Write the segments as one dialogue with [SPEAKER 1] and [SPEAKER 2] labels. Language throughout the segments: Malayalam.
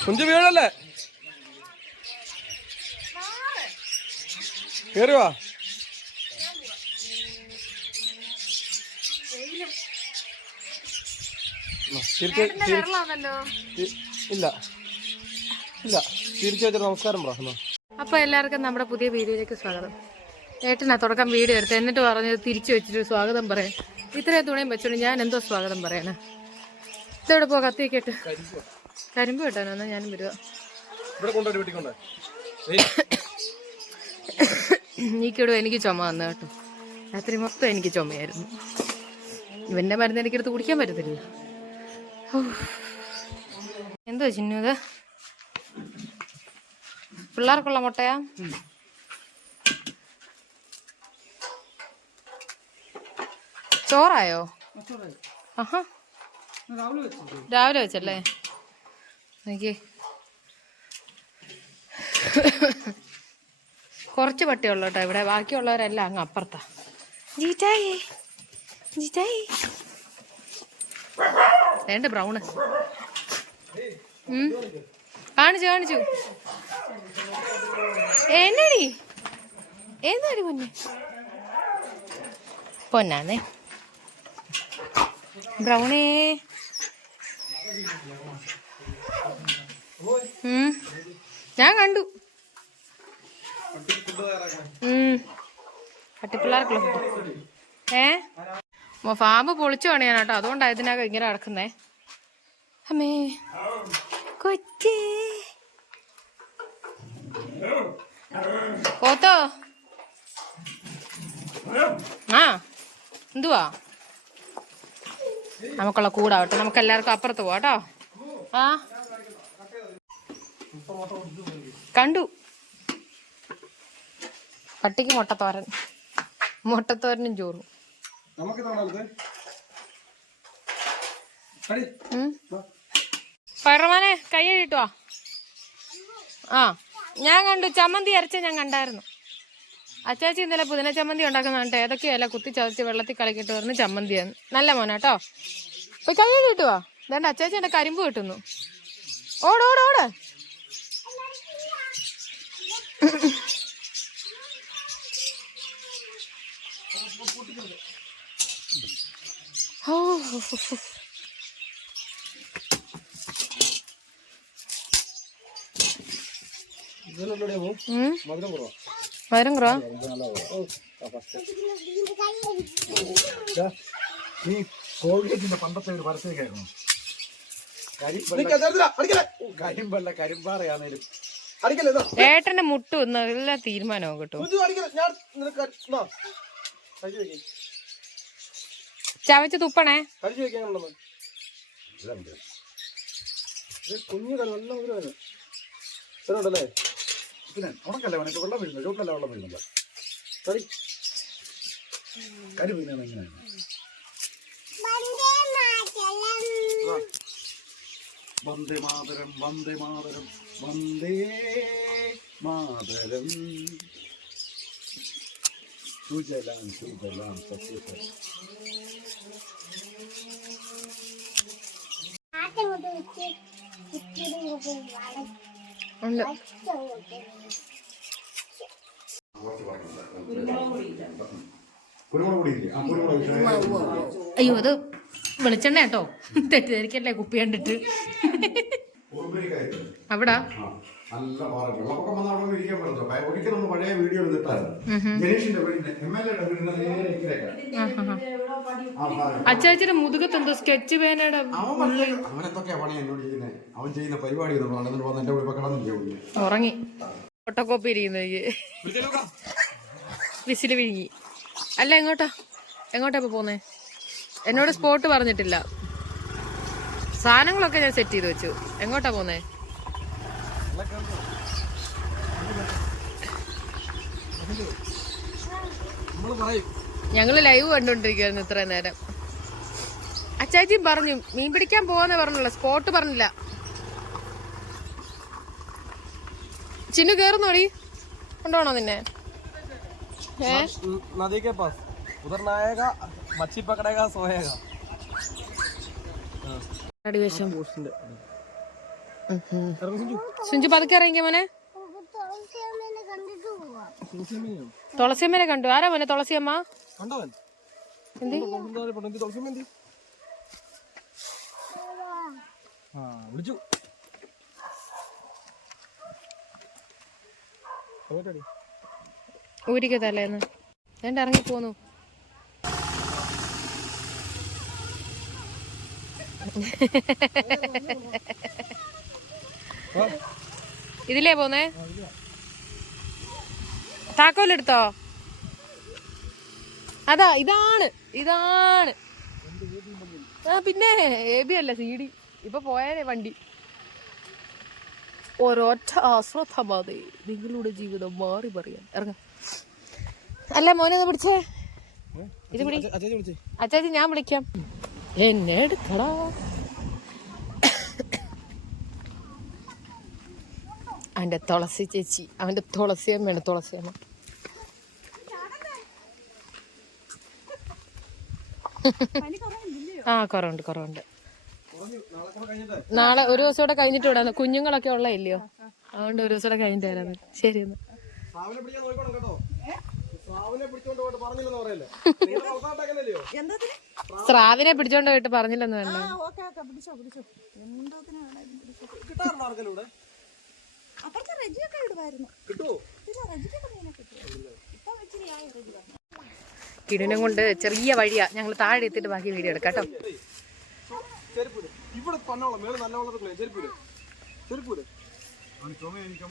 [SPEAKER 1] കുഞ്ചു വീഴല്ലേ? കേറി വാ. തിരിച്ച് ഇല്ല. ഇല്ല. തിരിച്ചു വെച്ചിട്ട് നമസ്കാരം പറ.
[SPEAKER 2] അപ്പൊ എല്ലാവർക്കും നമ്മുടെ പുതിയ വീഡിയോയിലേക്ക് സ്വാഗതം. ഏട്ടനാ തുടക്കം വീഡിയോ എടുത്ത് എന്നിട്ട് പറഞ്ഞത് തിരിച്ചു വെച്ചിട്ട് സ്വാഗതം പറയാൻ ഇത്രയും തുണിയും വെച്ചോണ്ട് ഞാൻ എന്തോ സ്വാഗതം പറയാനാ ഇതെവിടെ പോ കത്തിയൊക്കെ കരിമ്പ് കിട്ടാനോ എന്നാ ഞാനും വരുക
[SPEAKER 1] ഇവിടെ
[SPEAKER 2] നീക്കിടും എനിക്ക് ചുമ വന്നു കേട്ടോ. രാത്രി മൊത്തം എനിക്ക് ചുമയായിരുന്നു. ഇവന്റെ മരുന്ന് എനിക്കെടുത്ത് കുടിക്കാൻ പറ്റത്തില്ല. എന്തോ ചിന്നു ഇത്? പിള്ളേർക്കുള്ള മുട്ടയാ? ചോറായോ? ആഹാ. രാവിലെ വെച്ചല്ലേ? എനിക്ക് കുറച്ച് പട്ടിയുള്ളൂ കേട്ടോ ഇവിടെ. ബാക്കിയുള്ളവരെല്ലാം അങ്ങ് അപ്പുറത്താ. ജീറ്റായി ജീറ്റായി വേണ്ട ബ്രൗണ്. കാണിച്ചു കാണിച്ചു. എന്നടി? എന്നാടി പൊന്നെ? പൊന്നാന്നേ. ബ്രൗണേ. ഞാൻ കണ്ടു. പട്ടിപ്പിള്ളേർക്കുള്ള ഏ? ഫാമ്പ് പൊളിച്ചു പണിയാൻ കേട്ടോ അതുകൊണ്ടാ ഇതിനകം ഇങ്ങനെ കിടക്കുന്നേ അമ്മേ കൊച്ചേ. പോത്തോ. ആ എന്തുവാ? നമുക്കുള്ള കൂടാവട്ടെ. നമുക്ക് എല്ലാവർക്കും അപ്പുറത്ത് പോവാട്ടോ ആ. കണ്ടു. പട്ടിക്ക് മുട്ടത്തോരൻ. മുട്ടത്തോരനും ചോറും. പറമാനെ കൈ കിട്ടുവാ ആ ഞാൻ കണ്ടു. ചമ്മന്തി അരച്ച ഞാൻ കണ്ടായിരുന്നു. അച്ചാച്ചി ഇന്നലെ പുതിന ചമ്മന്തി ഉണ്ടാക്കുന്ന ഏതൊക്കെയല്ല കുത്തി ചതച്ച് വെള്ളത്തിൽ കളിക്കിട്ട് പറഞ്ഞ് ചമ്മന്തിയാണ് നല്ല മോനാട്ടോ പോയി കൈ കിട്ടുവാ അച്ചാച്ചി എന്റെ കരിമ്പ് കിട്ടുന്നു ഓട്.
[SPEAKER 1] മധുരം കുറവാ?
[SPEAKER 3] ഈ പണ്ടത്തെ ഒരു പരസ്യമൊക്കെയായിരുന്നു കരിമ്പല്ല കരിമ്പാറയാണേലും.
[SPEAKER 2] ഏട്ടന്റെ മുട്ടു നല്ല തീരുമാനവും കേട്ടോ. ചവച്ച് തുപ്പണേ.
[SPEAKER 1] കുഞ്ഞു കല നല്ല
[SPEAKER 3] പിന്നെ ഉണക്കല്ലേ ഉണക്ക് വെള്ളം വീഴുന്നു ചൂട്ടിലല്ല വെള്ളം വീഴുന്നില്ല. കരി എങ്ങനെയാണ് വന്ദേ മാതരം വന്ദേ മാതരം വന്ദേ മാതരം. സുജലാം സുജലാം സത്യം
[SPEAKER 2] ഉണ്ട്. അയ്യോ അത് വെളിച്ചെണ്ണ കേട്ടോ. തെറ്റിദ്ധരിക്കല്ലേ കുപ്പി കണ്ടിട്ട്. അവിടാ?
[SPEAKER 3] അച്ചാച്ചിന്റെ നല്ല വെള്ളപ്പൊക്കം വന്ന അവിടെ ഒന്നും ഇരിക്കാൻ പറ്റത്തില്ല പയ- ഒരിക്കൽ നമ്മൾ പഴയ വീഡിയോ എടുത്തിട്ടായിരുന്നു ജനീഷിന്റെ വീടിന്റെ എം എൽ എയുടെ വീടിന്റെ നേരെ ഇക്കരേക്കാ. ആ ഭാഗം.
[SPEAKER 2] അച്ചാച്ചിയുടെ മുതുകത്ത് എന്തോ സ്കെച്ച് പേനയുടെ
[SPEAKER 3] അവൻ വല്ല അവൻ എന്തൊക്കെയാ പണി എന്നോട് ചെയ്യുന്നത്? അവൻ ചെയ്യുന്ന പരിപാടി എന്ന് പറഞ്ഞു എന്നിട്ട് വന്ന് എന്റെ കൂടെ കിടന്നില്ലേ
[SPEAKER 2] ഉറങ്ങി. ഫോട്ടോകോപ്പി ഇരിക്കുന്നത് വിസിൽ വിഴുങ്ങി. അല്ല എങ്ങോട്ടാ? എങ്ങോട്ടാ ഇപ്പൊ പോന്നേ എന്നോട് സ്പോട്ട് പറഞ്ഞിട്ടില്ല. സാധനങ്ങളൊക്കെ ഞാൻ സെറ്റ് ചെയ്ത് വെച്ചു. എങ്ങോട്ടാ പോന്നേ? ഞങ്ങൾ ലൈവ് കണ്ടോണ്ടിരിക്കുന്നു ഇത്രയും നേരം. അച്ചാച്ചി പറഞ്ഞു മീൻ പിടിക്കാൻ പോവാന്നേ പറഞ്ഞല്ലോ സ്പോട്ട് പറഞ്ഞില്ല. ചിന്നു കേറുന്നോടി. കൊണ്ടുപോണോ നിന്നെ? ഏ?
[SPEAKER 1] നദിക്കേ
[SPEAKER 2] ഉദർനായക
[SPEAKER 1] മച്ചിപ്പക്കടക സോയക
[SPEAKER 2] സുഞ്ചു പതുക്കെ ഇറങ്ങിയ മോനെ. തുളസിയമ്മനെ കണ്ടു. ആരാ മോനെ തുളസിയമ്മ?
[SPEAKER 1] വിളിച്ചു.
[SPEAKER 2] ഊരിക്കതല്ലേന്ന് ഞാൻ ഇറങ്ങി പോന്നു ഇതിലേ പോന്നേ? താക്കോലെടുത്തോ? അതാ ഇതാണ് ഇതാണ്. ആ പിന്നെ എ ബി അല്ല സി ഡി ഇപ്പൊ പോയാലേ വണ്ടി. ഒരൊറ്റ ആശ്രദ്ധമാതെ നിങ്ങളുടെ ജീവിതം മാറി പറയാൻ ഇറങ്ങ. അല്ല മോനെ ഒന്ന് പിടിച്ചേ. ഇത് പിടി അച്ചാച്ചി ഞാൻ വിളിക്കാം. എന്നെ എടുക്കടാ അവന്റെ തുളസി ചേച്ചി അവന്റെ തുളസിയമ്മയാണ് തുളസിയമ്മ ആ കുറവുണ്ട് കുറവുണ്ട്.
[SPEAKER 1] കുറഞ്ഞു നാളെ
[SPEAKER 2] ഒരു ദിവസം കൂടെ കഴിഞ്ഞിട്ട് വിടാന്ന്. കുഞ്ഞുങ്ങളൊക്കെ ഉള്ള ഇല്ലയോ അതുകൊണ്ട് ഒരു ദിവസം കൂടെ കഴിഞ്ഞിട്ട് വരാന്ന്. ശരി എന്നാ.
[SPEAKER 1] സാവിനെ
[SPEAKER 2] സ്രാവിനെ പിടിച്ചോണ്ട് പോയിട്ട് പറഞ്ഞില്ലെന്ന് വേണ്ട
[SPEAKER 4] വന്നു.
[SPEAKER 2] കൊണ്ട് ചെറിയ വഴിയാ. ഞങ്ങൾ താഴെ എത്തിയിട്ട് ബാക്കി വീഡിയോ എടുക്കാം കേട്ടോ.
[SPEAKER 1] ഇവിടെ നല്ല വെള്ളത്തിലേ
[SPEAKER 3] എനിക്ക്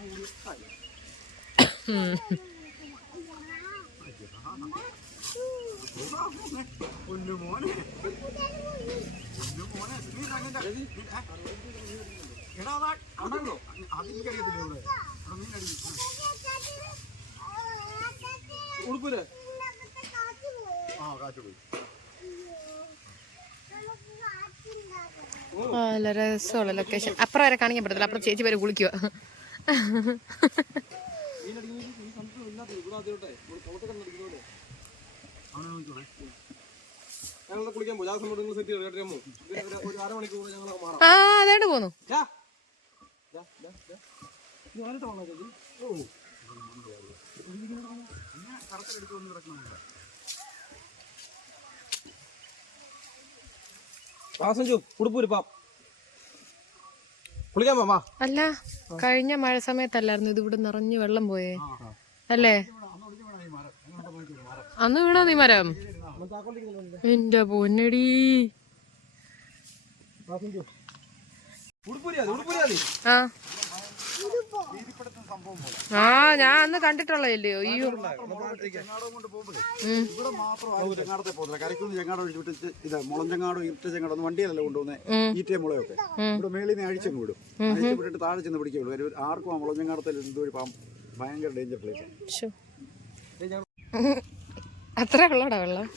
[SPEAKER 3] പൊന്നു മോനെ. പൊന്നു മോനെ നീ അങ്ങനെ എടാ അതെനിക്കറിയത്തില്ല ഇവിടെ അവിടെ മീൻ അടിക്കും
[SPEAKER 1] ഉടുപ്പിൽ
[SPEAKER 3] ആ കാറ്റ് പോയി.
[SPEAKER 2] നല്ല രസമുള്ള ലൊക്കേഷൻ അപ്പുറം വരെ കാണിക്കാൻ പറ്റത്തില്ല. അപ്പുറം ചേച്ചി വരെ കുളിക്കുക
[SPEAKER 1] മീനടിക്കുന്ന ഈ സംശയം ഇല്ലാത്ത ഇവിടെ ആദ്യമായിട്ടെ ഇവിടെ കുളത്തിൽ കണ്ടെടുക്കുന്നോടെ
[SPEAKER 3] അവനെ നോക്കിക്കോളെ
[SPEAKER 1] കുളിക്കാൻ പോകും ആ സമയത്ത് നിങ്ങൾ സെറ്റ് ചെയ്ത്? കേട്ടോ ഒരു അരമണിക്കൂർ ഞങ്ങൾ മാറാം.
[SPEAKER 2] ആ അതേണ്ട് പോന്നു. അല്ല കഴിഞ്ഞ മഴ സമയത്തല്ലായിരുന്നു ഇത് ഇവിടെ നിറഞ്ഞു വെള്ളം പോയേ. അല്ലേ? അന്ന് വീണോ നീ മരം? എന്റെ പൊന്നടി.
[SPEAKER 1] ആ.
[SPEAKER 2] ഞാൻ അന്ന് കണ്ടിട്ടുള്ളതല്ലയോ അയ്യോ.
[SPEAKER 3] ചെങ്ങാടം. ഇവിടെ ചെങ്ങാടത്തെ പോകുന്നില്ല കരയ്ക്കൊന്ന് ചെങ്ങാടം ഒന്നും വണ്ടിയല്ല കൊണ്ടുപോകുന്നത് ഈറ്റേ മുളയൊക്കെ ഇവിടെ മേളിൽ നിന്ന് അഴിച്ചങ്ങ് വിടും അഴിച്ച് വിട്ടിട്ട് താഴെ ചെന്ന് പിടിക്കുള്ളൂ ആർക്കും ആ മുളഞ്ചെങ്ങാടത്തിൽ എന്തോ ഒരു ഭയങ്കര ഡേഞ്ചർ പ്ലേസ്.
[SPEAKER 2] അത്ര ഉള്ളടാ വെള്ളം.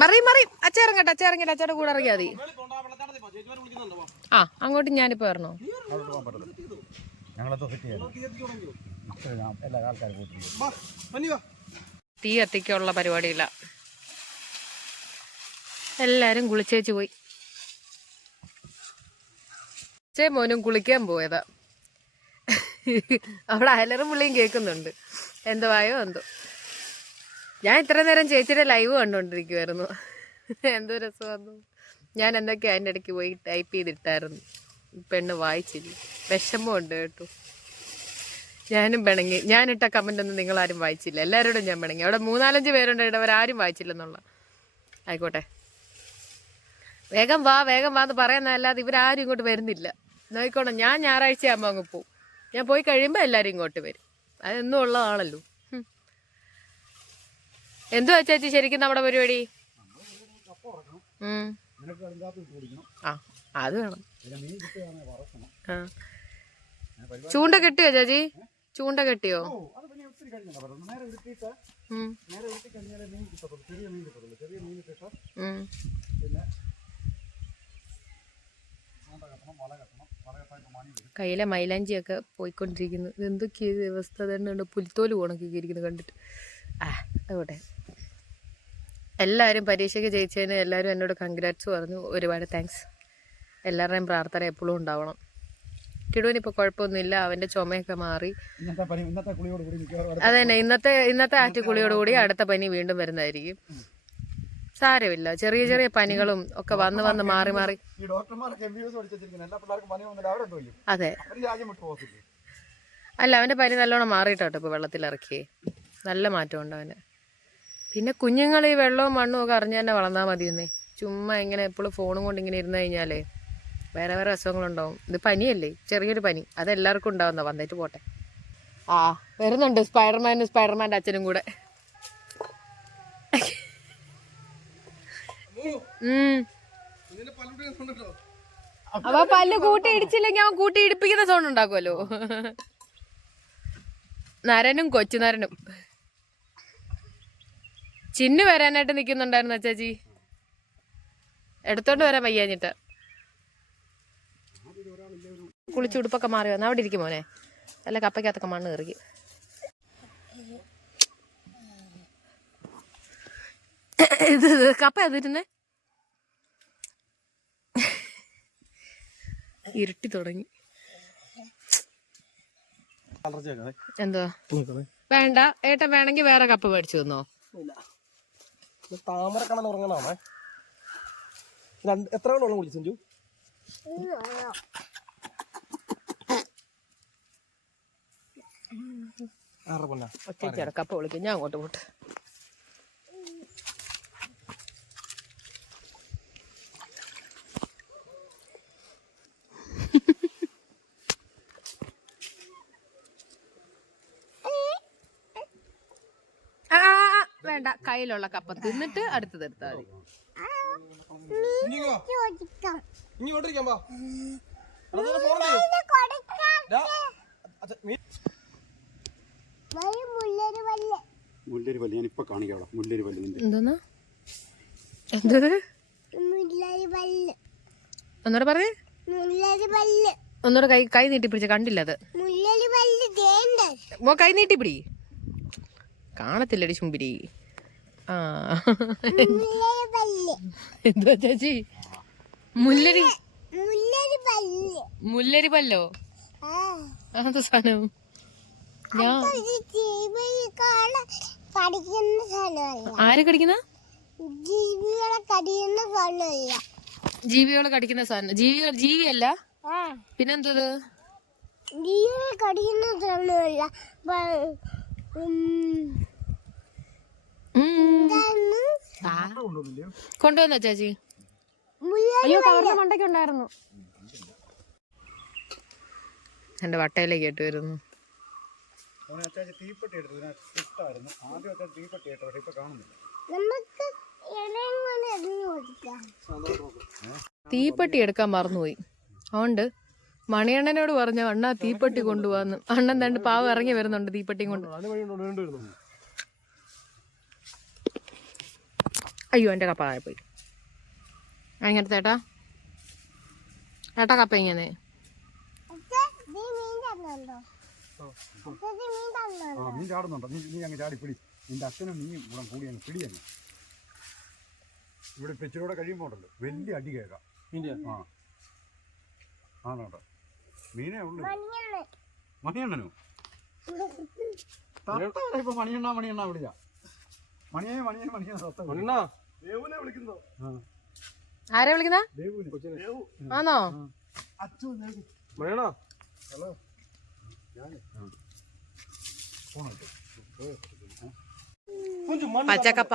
[SPEAKER 2] മറി മറി അച്ഛ ഇറങ്ങട്ടെ അച്ഛ ഇറങ്ങിട്ട് അച്ഛയുടെ കൂടെ ഇറങ്ങിയാ മതി. ആ അങ്ങോട്ട് ഞാനിപ്പോ
[SPEAKER 1] വാ.
[SPEAKER 2] തീ കത്തിക്കുള്ള പരിപാടിയില്ല. എല്ലാരും കുളിച്ചേച്ച് പോയി. മോനും കുളിക്കാൻ പോയതാ. അവിടെ അയലറും പുള്ളിയും കേൾക്കുന്നുണ്ട്. എന്തുവായോ എന്തോ. ഞാൻ ഇത്ര നേരം ചേച്ചിയുടെ ലൈവ് കണ്ടോണ്ടിരിക്കുവായിരുന്നു എന്തോ രസമായിരുന്നു ഞാൻ എന്തൊക്കെയാ അതിന്റെ ഇടയ്ക്ക് പോയി ടൈപ്പ് ചെയ്തിട്ടായിരുന്നു. പെണ്ണ് വായിച്ചില്ല. വിഷമമുണ്ട് കേട്ടോ. ഞാനും പിണങ്ങി. ഞാനിട്ട കമന്റ് ഒന്നും നിങ്ങളാരും വായിച്ചില്ല. എല്ലാവരോടും ഞാൻ പിണങ്ങി. അവിടെ മൂന്നാലഞ്ച് പേരുണ്ട്. അവരാരും വായിച്ചില്ലെന്നുള്ള. ആയിക്കോട്ടെ. വേഗം വാ വേഗം വാ എന്ന് പറയുന്നതല്ലാതെ ഇവരാരും ഇങ്ങോട്ട് വരുന്നില്ല. നോക്കിക്കോണം. ഞാൻ ഞായറാഴ്ച ആകുമ്പോൾ അങ്ങ് പോവും. ഞാൻ പോയി കഴിയുമ്പോൾ എല്ലാവരും ഇങ്ങോട്ട് വരും. അതെന്നും ഉള്ള ആളല്ലോ. എന്തുവാ ചേച്ചി ശരിക്കും നമ്മുടെ പരിപാടി? ആ അത് വേണം. ചൂണ്ട കെട്ടിയോ ചേച്ചി? ചൂണ്ട കെട്ടിയോ?
[SPEAKER 3] പിന്നെ
[SPEAKER 2] കയ്യിലെ മൈലാഞ്ചിയൊക്കെ പോയിക്കൊണ്ടിരിക്കുന്നു. ഇത് വ്യവസ്ഥ ഇത് അവസ്ഥ തന്നെ പുലിത്തോൽ ഉണക്കിയിരിക്കുന്നു കണ്ടിട്ട്. ആ അതോട്ടെ. എല്ലാവരും പരീക്ഷയ്ക്ക് ജയിച്ചതിന് എല്ലാവരും എന്നോട് കൺഗ്രാറ്റ്സ് പറഞ്ഞു. ഒരുപാട് താങ്ക്സ് എല്ലാവരുടെയും പ്രാർത്ഥന എപ്പോഴും ഉണ്ടാവണം. കിടുവിന് ഇപ്പോൾ കുഴപ്പമൊന്നുമില്ല. അവന്റെ ചുമയൊക്കെ മാറി.
[SPEAKER 3] അതന്നെ ഇന്നത്തെ
[SPEAKER 2] ഇന്നത്തെ ഇന്നത്തെ ആറ്റുകുളിയോടുകൂടി അടുത്ത പനി വീണ്ടും വരുന്നതായിരിക്കും. സാരമില്ല. ചെറിയ ചെറിയ പനികളും ഒക്കെ വന്ന് വന്ന് മാറി മാറി.
[SPEAKER 3] ഈ ഡോക്ടർമാരൊക്കെ എം ബി എസ് പഠിച്ചിരിക്കുന്നത് എല്ലാ പിള്ളേർക്കും പനി വന്നില്ല അവരെ തോന്നും
[SPEAKER 2] അതെ.
[SPEAKER 3] രാജ്യം വിട്ടു പോകത്തില്ല?
[SPEAKER 2] അല്ല അവന്റെ പനി നല്ലോണം മാറിയിട്ടോ വെള്ളത്തിൽ വെള്ളത്തിലിറക്കി നല്ല മാറ്റം ഉണ്ട് അവന്. പിന്നെ കുഞ്ഞുങ്ങൾ ഈ വെള്ളവും മണ്ണും ഒക്കെ അറിഞ്ഞു തന്നെ വളർന്നാൽ മതിയെന്നേ. ചുമ്മാ ഇങ്ങനെ എപ്പോഴും ഫോണും കൊണ്ട് ഇങ്ങനെ ഇരുന്ന് കഴിഞ്ഞാലേ വേറെ വേറെ അസുഖങ്ങളുണ്ടാവും. ഇത് പനിയല്ലേ? ചെറിയൊരു പനി. അതെല്ലാവർക്കും ഉണ്ടാവുന്ന വന്നിട്ട് പോട്ടെ. ആ വരുന്നുണ്ട് സ്പൈഡർമാനും സ്പൈഡർമാന്റെ അച്ഛനും കൂടെ. അപ്പൊ പല്ല് കൂട്ടി ഇടിച്ചില്ലെങ്കിൽ അവൻ കൂട്ടി ഇടിപ്പിക്കുന്ന സൗണ്ട് ഉണ്ടാക്കുമല്ലോ നരനും കൊച്ചു നരനും ചിന്നു വരാനായിട്ട് നിൽക്കുന്നുണ്ടായിരുന്നു ചേച്ചി എടുത്തോണ്ട് വരാൻ വയ്യാഞ്ഞിട്ട്. കുളിച്ച് ഉടുപ്പൊക്കെ മാറി വന്ന. അവിടെ ഇരിക്കും മോനെ. അല്ല കപ്പയ്ക്കകത്തൊക്കെ മണ്ണ് കയറി. ഇത് ഇത് കപ്പ അതിരുന്നേ ഇരുട്ടി തുടങ്ങി.
[SPEAKER 1] എന്തോ?
[SPEAKER 2] വേണ്ട. ഏട്ടൻ വേണമെങ്കിൽ വേറെ കപ്പ് മേടിച്ചു തന്നോ?
[SPEAKER 1] ഇല്ല. ഇത് താമര കണന്ന് ഉറങ്ങണാണേ രണ്ട് എത്ര വെള്ളം വെള്ളം കുടിച്ചു സഞ്ജു
[SPEAKER 2] ഒറ്റയ്ക്കാണ് കപ്പ വിളിക്കും. ഞാൻ അങ്ങോട്ട് പോട്ടെ ആ, ആ, ആ, വേണ്ട കയ്യിലുള്ള കപ്പ തിന്നിട്ട് അടുത്തത് എടുത്താൽ മതി.
[SPEAKER 3] ഒന്നോട് കാണിക്കാം മുല്ലരി പല്ല് നിന്റെ.
[SPEAKER 2] എന്തോന്നാ? എന്തത്? ഒന്നുകൂടെ പറഞ്ഞേ. ഒന്നുകൂടെ കൈ കൈ നീട്ടി പിടിച്ച കണ്ടില്ല അത്. മോ കൈ നീട്ടി പിടി. കാണത്തില്ലടി ചുംബിരി ആ. ചേച്ചി? മുല്ലരി മുല്ലരി പല്ലോ അതെന്താ സാധനം? ഞാൻ
[SPEAKER 5] സ്ഥലമല്ല
[SPEAKER 2] ആര് കടിക്കുന്ന?
[SPEAKER 5] ജീവികളെ കടിക്കുന്ന സ്ഥലമല്ല
[SPEAKER 2] ജീവികളെ കടിക്കുന്ന സാധനം. ജീവികൾ ജീവിയല്ല? പിന്നെന്തത്?
[SPEAKER 5] ജീവികളെ കടിക്കുന്ന സ്ഥലമല്ല
[SPEAKER 2] കൊണ്ടുവന്ന ചേച്ചി? അയ്യോ കവറിന്റെ മണ്ടയ്ക്ക് ഉണ്ടായിരുന്നു. എന്റെ വട്ടയിലേക്ക് കേട്ട് വരുന്നു.
[SPEAKER 3] തീപ്പെട്ടി എടുത്തു ഇതിനകത്ത് ഇഷ്ടമായിരുന്നു ആദ്യം അത്യാവശ്യം തീപ്പെട്ടി ഇട്ടു പക്ഷെ ഇപ്പൊ കാണുന്നില്ല.
[SPEAKER 5] നമുക്ക് ഇലയും കൊണ്ട് എറിഞ്ഞു കൊടുക്കാം
[SPEAKER 2] തീപ്പെട്ടി എടുക്കാൻ മറന്നുപോയി. അതുകൊണ്ട് മണിയണ്ണനോട് പറഞ്ഞു അണ്ണാ തീപ്പെട്ടി കൊണ്ടുപോകാന്ന് അണ്ണൻ തണ്ട് പാവം ഇറങ്ങി വരുന്നുണ്ട് തീപ്പെട്ടിയും കൊണ്ട്. അയ്യോ എന്റെ കപ്പ പോയി. എങ്ങനത്തെ ഏട്ടാ ഏട്ടാ കപ്പ ഇങ്ങനെ
[SPEAKER 5] അച്ഛാ, നീ മീൻ
[SPEAKER 3] ചാടുന്നുണ്ടോ? നീ നീ അങ്ങ് ചാടി പിടി. നിന്റെ അച്ഛനും നീ കൂടെ കൂടി അങ്ങ് പിടി അങ്ങ് ഇവിടെ കഴിയുമ്പോൾ ഉണ്ടല്ലോ. വലിയ അടി കേൾക്കാം. ആ. ആണോട്ടോ മീനേ ഉള്ളു. മണിയണ്ണനോ? ഇപ്പൊ മണിയണ്ണ മണിയണ്ണ വിളിച്ച മണിയെ മണിയെ മണിയെ തത്ത വിളി.
[SPEAKER 1] മണ്ണാ ദേവുനെ വിളിക്കുന്നോ.
[SPEAKER 3] ആ,
[SPEAKER 2] ആരെ വിളിക്കുന്ന?
[SPEAKER 3] ദേവുവിനെ.
[SPEAKER 2] ആണോ
[SPEAKER 1] മണിയണോ മണ്ണ്
[SPEAKER 2] പച്ചക്കപ്പ.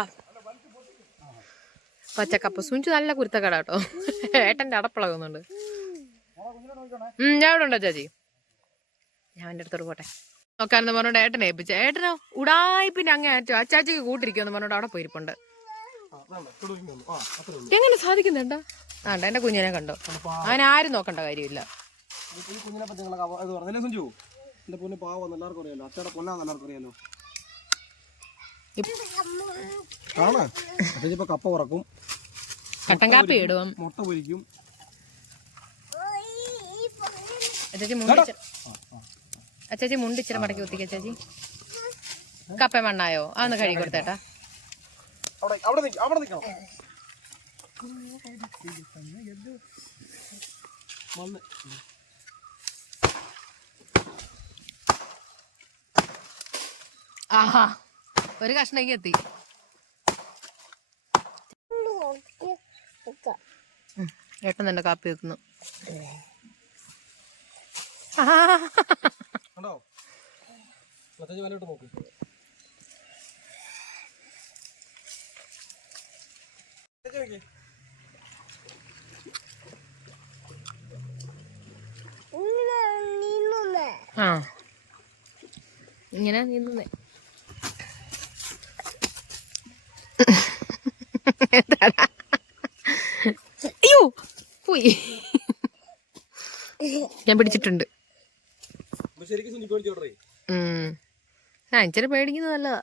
[SPEAKER 2] പച്ചക്കപ്പ. സുഞ്ചു നല്ല കുരുത്തക്കട കേട്ടോ. ഏട്ടന്റെ അടപ്പിളകുന്നുണ്ട്. ഉം, ഞാൻ ഇവിടെ ഉണ്ടോ ചാച്ചി ഞാൻ എന്റെ അടുത്തോട്ട് പോട്ടെ. നോക്കാനെന്ന് പറഞ്ഞോണ്ട് ഏട്ടനെ ഏൽപ്പിച്ച. ഏട്ടനോ? ഉടായ്പിന് അങ്ങേ അറ്റോ അച്ചാച്ചിക്ക് കൂട്ടിരിക്കുമെന്ന് പറഞ്ഞോണ്ട് അവിടെ പോയിരിപ്പുണ്ട്. എങ്ങനെ സാധിക്കുന്നുണ്ട്? ആണ്ട എന്റെ കുഞ്ഞിനെ കണ്ടോ? അവൻ ആരും നോക്കണ്ട കാര്യമില്ല.
[SPEAKER 1] കപ്പ ഉറക്കും
[SPEAKER 2] കട്ടൻ കാപ്പി ഇടും
[SPEAKER 1] മുട്ട പൊരിക്കും.
[SPEAKER 2] അച്ചാച്ചി മുണ്ട് ഇച്ചിരി മടക്കി കുത്തിക്ക ചേച്ചി കപ്പ മണ്ണായോ? അതൊന്ന് കഴുകി കൊടുത്തേട്ടാ. ആഹാ ഒരു കഷ്ണയ്ക്ക് എത്തി. ഏട്ടൻ തന്നെ കാപ്പി വെക്കുന്നു. ആഹാ.
[SPEAKER 1] മറ്റേ മേലോട്ട് നോക്ക്.
[SPEAKER 2] ആ. ഇങ്ങനെ നീന്തുന്നേ? അയ്യോ പോയി. ഞാൻ പിടിച്ചിട്ടുണ്ട്
[SPEAKER 1] അപ്പൊ ശരിക്കും സുനിക്ക് മേടിച്ചു വിടറേ
[SPEAKER 2] ഉം. ആ ഇച്ചിരി പേടിക്കുന്നത് നല്ലതാ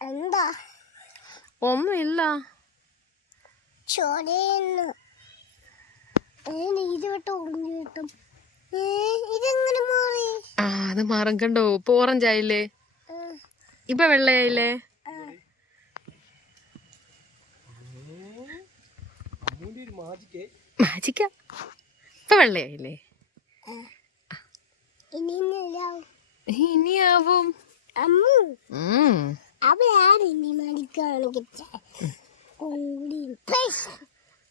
[SPEAKER 5] എന്താ?
[SPEAKER 2] ഒന്നുമില്ല. അത് മാറും കണ്ടോ? ഇപ്പൊ ഓറഞ്ച് ആയില്ലേ? ഇപ്പൊ വെള്ളയായില്ലേ?
[SPEAKER 1] മാജിക്ക
[SPEAKER 2] ഇപ്പൊ വെള്ളയായില്ലേ? ഇനിയാവും.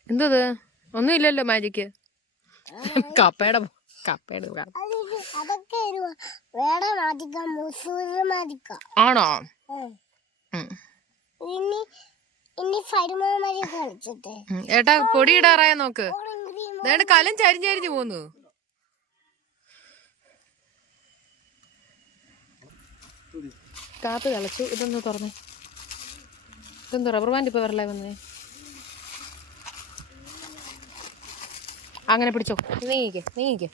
[SPEAKER 2] എന്തത്? ഒന്നുമില്ലല്ലോ മാജിക്ക്. കപ്പയുടെ കപ്പയുടെ ആണോ. ഏട്ടാ പൊടി ഇടാറായ നോക്ക്? കലം ചരിഞ്ഞരിഞ്ഞു പോന്നു. കാപ്പ് തിളച്ചു. ഇതൊന്ന് തുറന്നേ. ഇതൊന്ന് റബ്ബർ ബാൻഡ് ഇപ്പോൾ വരലേ വന്നേ. അങ്ങനെ പിടിച്ചോ. നീങ്ങിക്കേ നീങ്ങിക്കേ.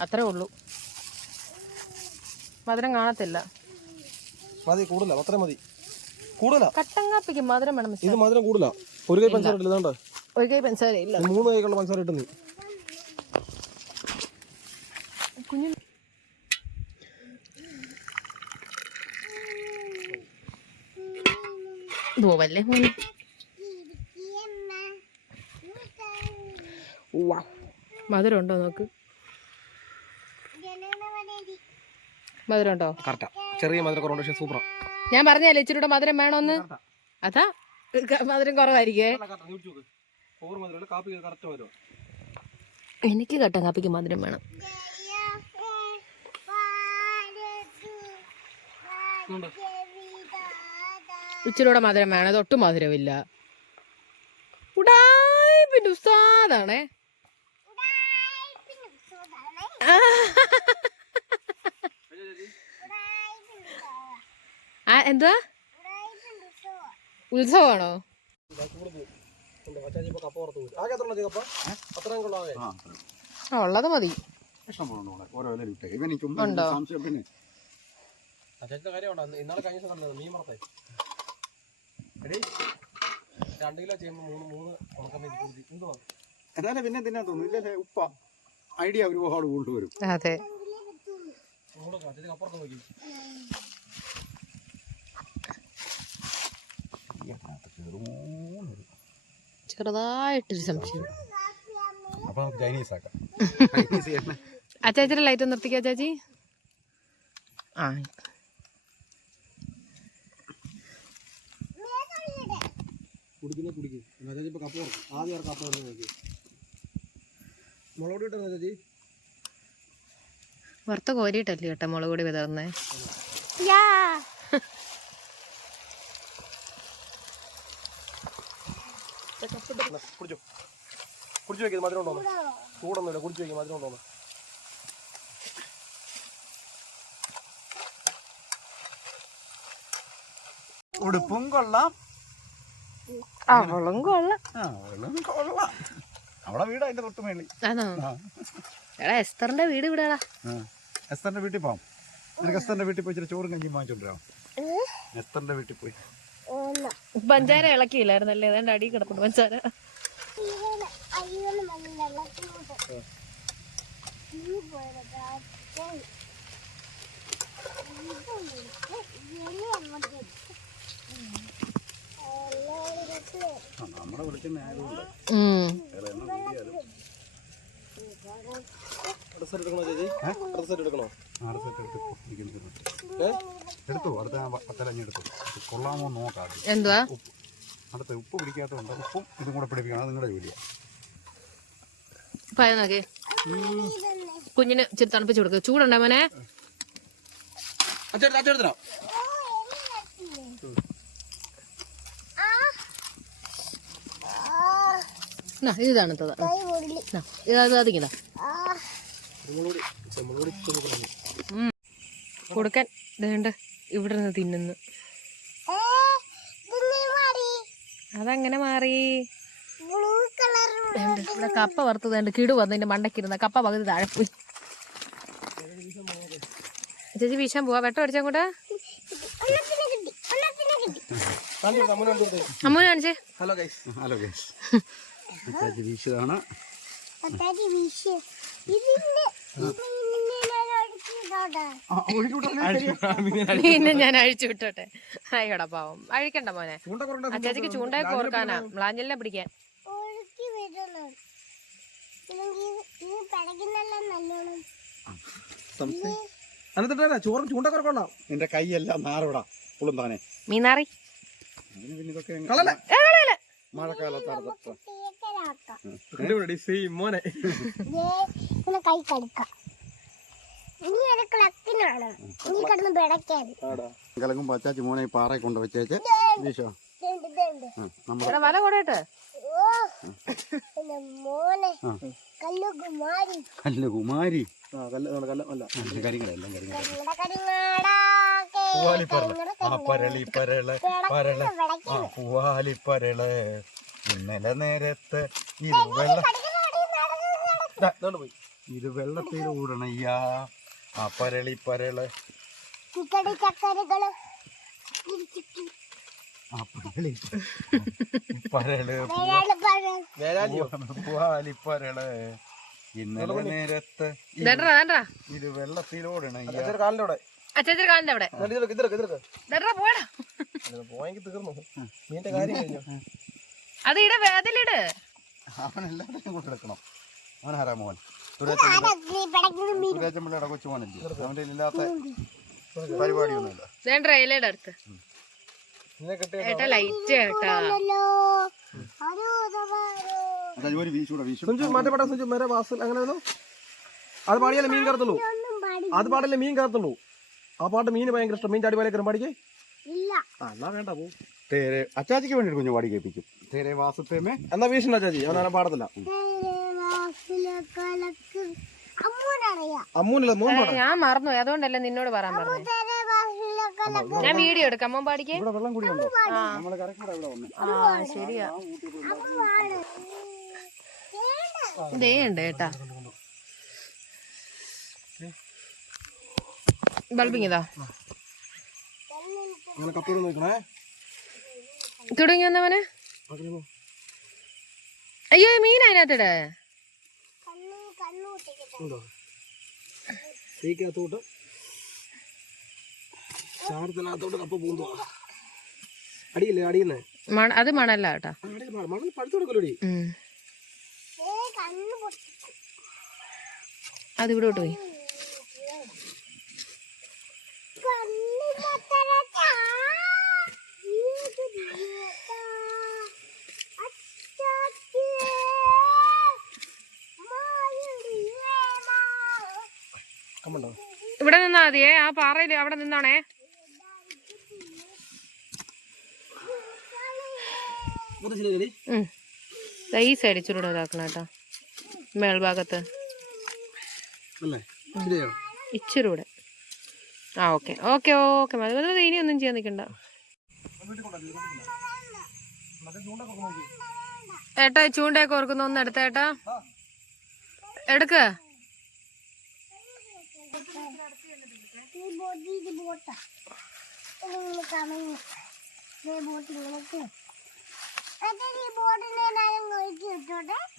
[SPEAKER 2] അത്രേ ഉള്ളൂ. മധുരം കാണത്തില്ല.
[SPEAKER 1] മതി കൂടുതല. അത്ര മതി. കൂടുതല.
[SPEAKER 2] കട്ടൻ കാപ്പിക്ക് മധുരം വേണം
[SPEAKER 1] ഇത് മധുരം കൂടുതല. ഒരു കൈ പഞ്ചസാര ഇല്ല ഇതാണ്ട്?
[SPEAKER 2] ഒരു കൈ പഞ്ചസാര ഇല്ല.
[SPEAKER 1] മൂന്ന് കൈക്കുള്ള പഞ്ചസാര ഇട്ടു നീ
[SPEAKER 2] കുഞ്ഞു പോവല്ലേ മോനെ. മധുരം ഉണ്ടോ നോക്ക്? മധുരം ഉണ്ടോ
[SPEAKER 1] കറക്റ്റാ. ചെറിയ മധുരം കുറവുണ്ട് പക്ഷെ സൂപ്പറാ.
[SPEAKER 2] ഞാൻ പറഞ്ഞല്ലേ ഇച്ചിരി കൂടെ മധുരം വേണോന്ന്? അതാ. മധുരം കുറവായിരിക്കേ.
[SPEAKER 1] ഓവർ കാപ്പി കറക്റ്റ് മധുരം
[SPEAKER 2] എനിക്ക് കട്ടൻ കാപ്പിക്ക് മധുരം വേണം. ഉച്ചിലൂടെ മധുരം വേണം. ഒട്ടും മധുരമില്ല. ഉടായ് പിന്നെ ഉസ്താദാണേ. എന്താ ഉത്സവമാണോ
[SPEAKER 1] ഉള്ളത്
[SPEAKER 2] മതി.
[SPEAKER 1] രണ്ട് കിലോ ചെയ്യുമ്പോൾ മൂന്ന് മൂന്ന്
[SPEAKER 3] എന്നാലും പിന്നെ തിന്നാൻ ഇല്ലല്ലേ ഉപ്പ. ഐഡിയ ഒരുപാട് കൊണ്ടുവരും.
[SPEAKER 2] അതെ.
[SPEAKER 1] അപ്പുറത്ത് നോക്കി.
[SPEAKER 2] ചെറുതായിട്ടൊരു സംശയം. അച്ചാച്ചിയുടെ ലൈറ്റ് നിർത്തിക്കാ ചാച്ചി ആ.
[SPEAKER 1] കുടിക്കുന്ന കുടിക്കും. അച്ചാച്ചി കപ്പ ആദ്യം ആ കപ്പ പുറത്ത് നോക്കി. മുളക് ഇട്ടോ അച്ചാച്ചി
[SPEAKER 2] വറുത്ത കോരിയിട്ടല്ലേ കേട്ടോ മുളക് പൊടി വിതർന്നേ
[SPEAKER 1] എന്നാ, കുടിച്ചോ. കുടിച്ചു വെക്കുന്നത് മധുരം ഉണ്ടോ ചൂടൊന്നുമില്ല കുടിച്ചു വെക്കും മധുരം ഉണ്ടോ
[SPEAKER 3] ഉടുപ്പും കൊള്ളാം.
[SPEAKER 2] അവളും കൊള്ളാം.
[SPEAKER 3] ആ വെള്ളം കൊള്ളാം. അവിടെ വീട് അതിന്റെ തൊട്ട് മേളി
[SPEAKER 2] എടാ എസ്തറിന്റെ വീട് ഇവിടെടാ
[SPEAKER 3] എസ്തറിന്റെ വീട്ടിൽ പോവാം. നിനക്ക് എസ്തറിന്റെ വീട്ടിൽ പോയി ഇച്ചിരി ചോറും കഞ്ഞിയും വാങ്ങിച്ചോണ്ടിരാം എസ്തറിന്റെ വീട്ടിൽ പോയി.
[SPEAKER 2] പഞ്ചാര ഇളക്കിയില്ലായിരുന്നല്ലേ? ഏതാണ്ട് അടി കിടപ്പുണ്ട് പഞ്ചാര
[SPEAKER 3] നമ്മുടെ വെളിച്ചെണ്ണ ആയതുകൊണ്ട്
[SPEAKER 1] അടുത്ത
[SPEAKER 3] എടുത്ത് എടുത്തു? അടുത്ത ഞാൻ പത്തലഞ്ഞെടുത്തു കൊള്ളാമോ നോക്കാം.
[SPEAKER 2] എന്തുവാ?
[SPEAKER 3] ഉപ്പ്. അടുത്ത ഉപ്പ് പിടിക്കാത്തതുണ്ട് ഉപ്പും ഇതും കൂടെ പിടിപ്പിക്കണം. നിങ്ങളുടെ ജോലിയാണ്
[SPEAKER 2] പയ നോക്കി. കുഞ്ഞിന് ഇച്ചിരി തണുപ്പിച്ച് കൊടുക്കുക ചൂടുണ്ടോ മോനെ? ഇത് തണുത്തതാ ഇത് അത് അതിങ്ങതാ കൊടുക്കാൻ ഇതുണ്ട്. ഇവിടെ നിന്ന് തിന്നുന്നു അതങ്ങനെ മാറി.
[SPEAKER 5] ബ്ലൂ കളർ
[SPEAKER 2] ദേ ഇവിടെ കപ്പ വറുത്തതുണ്ട് കിടു വന്നതിന്റെ മണ്ടക്കിരുന്ന കപ്പ പകുതി താഴെ പോയി. ചേച്ചി വിഷം പോവാ. വെട്ടം അടിച്ചാ കൂടെ
[SPEAKER 1] കാണിച്ചു. Hello guys
[SPEAKER 3] hello guys
[SPEAKER 5] വീശ്. ഇതിന്റെ ഞാൻ
[SPEAKER 2] പിന്നെ ഞാൻ അഴിച്ചു വിട്ടോട്ടെ. ആയിക്കോടാ പാവം. അഴിക്കണ്ട മോനെ. അച്ചാച്ചക്ക് ചൂണ്ടായി ഓർക്കാനാ മ്ലാഞ്ചലിനെ പിടിക്കാൻ.
[SPEAKER 1] എന്നിട്ട് ചോറും ചൂണ്ട
[SPEAKER 3] എന്റെ കൈയെല്ലാം താനെ
[SPEAKER 2] മീനാറി.
[SPEAKER 3] പിന്നെ ഇതൊക്കെ
[SPEAKER 1] കളല്ലേ
[SPEAKER 3] മഴക്കാലത്താണ്
[SPEAKER 5] തേക്കലാക്കാം
[SPEAKER 1] മോനെ.
[SPEAKER 5] ദേ, ഇങ്ങനെ കൈ കടുക്കാം.
[SPEAKER 3] കലക്കും പച്ചാച്ചി മോനെ ഈ പാറയെ കൊണ്ട് വെച്ചേച്ച്. വീശോ നമ്മുടെ
[SPEAKER 2] വല കൂടെയിട്ട്.
[SPEAKER 5] കല്ലുകുമാരി മോനെ. കല്ലുകുമാരി.
[SPEAKER 3] കല്ല് കുമാരി
[SPEAKER 1] ആ കല്ല് കല്ല് അല്ല.
[SPEAKER 3] കരിങ്ങട എല്ലാം കരിങ്ങട.
[SPEAKER 5] കങ്ങട കരിങ്ങാടാ കേ, കങ്ങട
[SPEAKER 3] ആ പരളി പരൾ പരൾ.
[SPEAKER 5] പിടയ്ക്കുന്നു.
[SPEAKER 3] ആ പൂവാലി പരൾ. ഇന്നലെ നേരത്ത് ഇത് വെള്ള
[SPEAKER 1] ഇതോണ്ട് പോയി.
[SPEAKER 3] ഇത് വെള്ളത്തിൽ ഊടണയ്യാ. ആ പരളി
[SPEAKER 5] പരൾ.
[SPEAKER 3] ആ പൂവാലി ഇന്നലെ നേരത്തെ ഇത് വെള്ളത്തിലോടണയ്യാ
[SPEAKER 1] അച്ഛൻ അവിടെ. പോയെങ്കിൽ തീർന്നു. മീന്റെ കാര്യം
[SPEAKER 2] അത് ഇട അതിലിട്
[SPEAKER 3] അവൻ എല്ലാത്തിനും കൊണ്ട് എടുക്കണം. അവൻ ആരാ മോൻ? സുരേച്ചമ്പിള്ളയുടെ കൊച്ചുമോനല്ലേ? ഇല്ലാത്ത പരിപാടിയൊന്നുമില്ല.
[SPEAKER 2] വേണ്ട ഇലയുടെ അടുത്ത് ഏട്ടാ ലൈറ്റ് ഏട്ടാ
[SPEAKER 5] ഒരു
[SPEAKER 3] വീശൂടെ വീശു.
[SPEAKER 1] വാസൽ അങ്ങനെ അത് പാടിയാലേ മീൻ
[SPEAKER 5] കറുത്തുള്ളൂ.
[SPEAKER 1] അത് പാടല്ലേ മീൻ കയറത്തുള്ളൂ ആ പാട്ട് മീന് ഭയങ്കര ഇഷ്ടം. മീൻ ചാടി പോലെ കയറും. പാടിക്കേ?
[SPEAKER 5] ഇല്ല.
[SPEAKER 1] ആ എന്നാ വേണ്ട പോ.
[SPEAKER 3] തേരെ അച്ചാച്ചിക്ക് വേണ്ടി കുഞ്ഞു പാടി കേൾപ്പിക്കും. തേരെ വാസത്തേമേ
[SPEAKER 1] എന്നാ വീശുണ്ട അച്ചാച്ചി. അവൻ അങ്ങനെ പാടത്തില്ല. അമ്മൂനല്ല മോൻ പാടാം.
[SPEAKER 2] ഞാൻ മറന്നു അതുകൊണ്ടല്ലേ നിന്നോട് പറയാൻ പറഞ്ഞു ഞാൻ വീഡിയോ എടുക്കാം. അമ്മ പാടിക്കേ?
[SPEAKER 3] ഇവിടെ വെള്ളം കൂടിയുണ്ടോ നമ്മളെ കരക്കൂടെ ഇവിടെ വന്നു.
[SPEAKER 2] ആ ശരിയാ. ദേ ഉണ്ട് ഏട്ടാ ബൾബിങ്ങിതാ.
[SPEAKER 1] അങ്ങനെ കപ്പൂർ നോക്കണേ.
[SPEAKER 2] തുടങ്ങി വന്നവനെ അയ്യോ മീൻ അതിനകത്തിട.
[SPEAKER 1] തീക്കകത്തോട്ട്. കപ്പ അടിയില്ലേ അടിയുന്നേ
[SPEAKER 2] അത് മണല്ല കേട്ടാ. ഇവിടെ പോയി. ഇവിടെ നിന്നാ മതിയേ ആ പാറയിൽ അവിടെ നിന്നാണേ. ഈ സൈഡ് ഇച്ചിരൂടെ ഇതാക്കണം കേട്ടോ. മേൽഭാഗത്ത്. ഇച്ചിരൂടെ ആ ഓക്കെ. Okay okay. മതി. മതി മതി, ഇനിയൊന്നും ചെയ്യാൻ നിൽക്കണ്ട ഏട്ടാ ചൂണ്ടയൊക്കെ ഓർക്കുന്ന? ഒന്ന് എടുത്തേട്ടാ
[SPEAKER 5] ഏട്ടാ. എടുക്ക.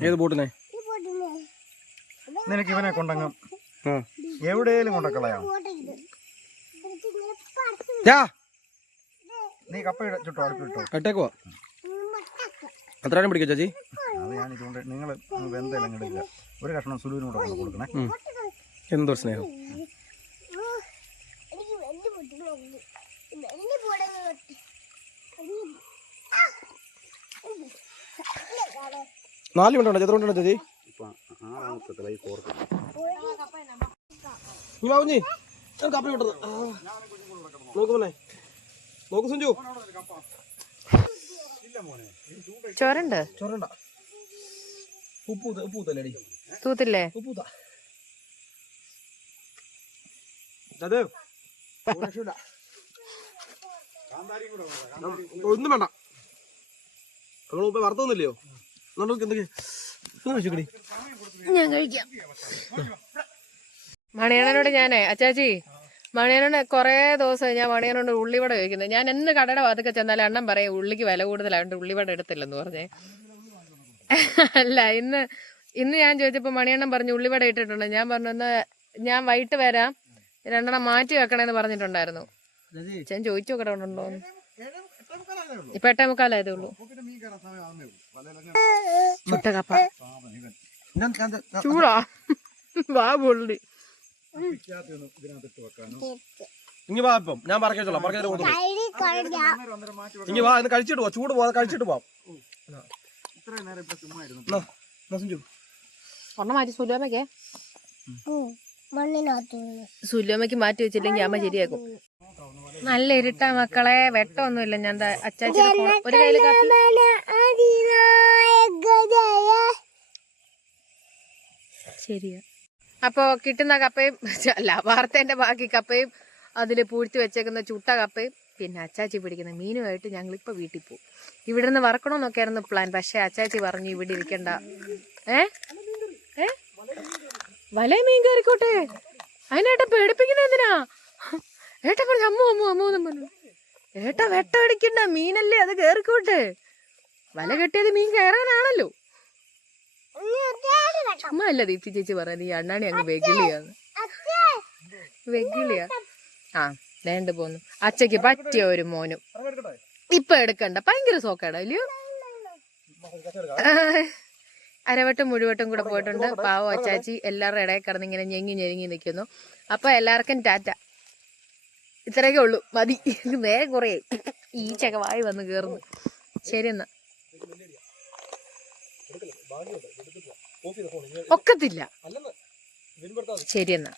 [SPEAKER 1] ഏത് ബോട്ടിനെ?
[SPEAKER 3] നിനക്ക് ഇവനെ കൊണ്ടങ്ങ് എവിടെയെങ്കിലും കൊണ്ടക്കളയാം. നീ കപ്പ ചുട്ടോ അടുപ്പ് ഇട്ടോ.
[SPEAKER 1] കട്ടേക്കുവാ? പിടിക്കും ചേച്ചി.
[SPEAKER 3] അത് ഞാൻ ഇതുകൊണ്ട് നിങ്ങൾ വെന്തയിലും കിട്ടില്ല ഒരു കഷ്ണം സുലുവിനും കൂടെ കൊണ്ട് കൊടുക്കണേ.
[SPEAKER 1] എന്തോ സ്നേഹം. നാല് മിനിറ്റ് ഉണ്ടോ? എത്ര മിനിറ്റ് ഉണ്ടോ ചേച്ചി?
[SPEAKER 3] ഇപ്പൊ ആറാമത്തെ തല ഈ കോർത്ത്
[SPEAKER 1] നീ വാങ്ങി കപ്പ വിട്ടത് നോക്ക് മോനെ. നോക്ക് സഞ്ജു. ചോരണ്ട് ചോരണ്ട ഉപ്പൂത്ത ഉപ്പൂത്തല്ലേ
[SPEAKER 2] തൂത്തില്ലേ?
[SPEAKER 1] ഉപ്പൂത്ത. ഒന്നും വേണ്ട. നമ്മൾ ഉപ്പ വറുത്തൊന്നുമില്ലയോ എന്തൊക്കെ?
[SPEAKER 2] ഞാൻ കഴിക്കാം. മണിയണ്ണനോട് ഞാനേ അച്ചാച്ചി മണിയനോട് കുറേ ദിവസമായി ഞാൻ മണിയനോട് ഉള്ളിവട ചോദിക്കുന്നത്. ഞാൻ എന്ന് കടയുടെ ഭാഗത്തൊക്കെ ചെന്നാൽ അണ്ണൻ പറയും ഉള്ളിക്ക് വില കൂടുതലായതുകൊണ്ട് ഉള്ളിവട എടുത്തില്ലെന്ന് പറഞ്ഞേ. അല്ല ഇന്ന് ഇന്ന് ഞാൻ ചോദിച്ചപ്പോൾ മണിയണ്ണൻ പറഞ്ഞു ഉള്ളിവട ഇട്ടിട്ടുണ്ട്. ഞാൻ പറഞ്ഞു ഒന്ന് ഞാൻ വൈകിട്ട് വരാം രണ്ടെണ്ണം മാറ്റി വെക്കണേന്ന് പറഞ്ഞിട്ടുണ്ടായിരുന്നു. ഞാൻ ചോദിച്ചു നോക്കട്ടെ ഉണ്ടോ ഇപ്പൊ എട്ടേ മുക്കാലായതേ ഉള്ളൂ. മുട്ട കപ്പ. ചൂടാ. വാ പൊള്ളി.
[SPEAKER 1] ഇനി വാ ഇപ്പം. ഞാൻ
[SPEAKER 5] കഴുകി കളഞ്ഞ.
[SPEAKER 1] ഇനി വാ ഇന്ന് കഴിച്ചിട്ട് പോവാ ചൂട് പോവാ കഴിച്ചിട്ട് പോവാം
[SPEAKER 2] സുലോമയ്ക്ക്? മാറ്റി വെച്ചില്ലെങ്കിൽ അമ്മ ശരിയാക്കും. നല്ല ഇരുട്ടാ മക്കളെ. വെട്ടമൊന്നുമില്ല. ഞാൻ അച്ചാച്ച ഒരു ശരിയാ. അപ്പോ കിട്ടുന്ന കപ്പയും അല്ല വാർത്തേന്റെ ബാക്കി കപ്പയും അതിൽ പൂഴ്ത്തി വെച്ചേക്കുന്ന ചുട്ട കപ്പയും പിന്നെ അച്ചാച്ചി പിടിക്കുന്ന മീനുമായിട്ട് ഞങ്ങളിപ്പോൾ വീട്ടിൽ പോകും ഇവിടെ നിന്ന് വറക്കണമെന്നൊക്കെയായിരുന്നു പ്ലാൻ പക്ഷേ അച്ചാച്ചി പറഞ്ഞു ഇവിടെ ഇരിക്കണ്ട. ഏ? ഏ? വല മീൻ കയറിക്കോട്ടെ. അതിനേട്ട പേടിപ്പിക്കുന്ന എന്തിനാ? ഏട്ട പറഞ്ഞു അമ്മു അമ്മു അമ്മു എന്നും പറഞ്ഞു. ഏട്ട വെട്ടം അടിക്കണ്ട മീനല്ലേ അത് കയറിക്കോട്ടെ. വല കെട്ടിയത് മീൻ കയറാനാണല്ലോ. അമ്മ അല്ല ദീപ്തി ചേച്ചി പറയുന്നത്. ഈ അണ്ണാണി അങ്ങ്
[SPEAKER 5] അച്ഛേ,
[SPEAKER 2] വെഗിളിയാ ആ വേണ്ട പോന്നു. അച്ഛക്ക് പറ്റിയ ഒരു മോനും. ഇപ്പൊ എടുക്കണ്ട. ഭയങ്കര സോക്കേടാ ഇല്ലയോ അരവട്ടം മുഴുവട്ടം കൂടെ പോയിട്ടുണ്ട്. പാവം അച്ചാച്ചി എല്ലാവരുടെ ഇടയിൽ കിടന്ന് ഇങ്ങനെ ഞെങ്ങി ഞെരുങ്ങി നിൽക്കുന്നു. അപ്പൊ എല്ലാവർക്കും ടാറ്റ. ഇത്രയൊക്കെ ഉള്ളൂ. മതി. വേറെ കുറേ ഈ ചകവായി വന്ന് കയറുന്നു ശരി എന്നാ. ഒക്കത്തില്ല.
[SPEAKER 1] ശരിയെന്നാ വരുമ്പോഴത്തെ
[SPEAKER 2] ശരി എന്നാ.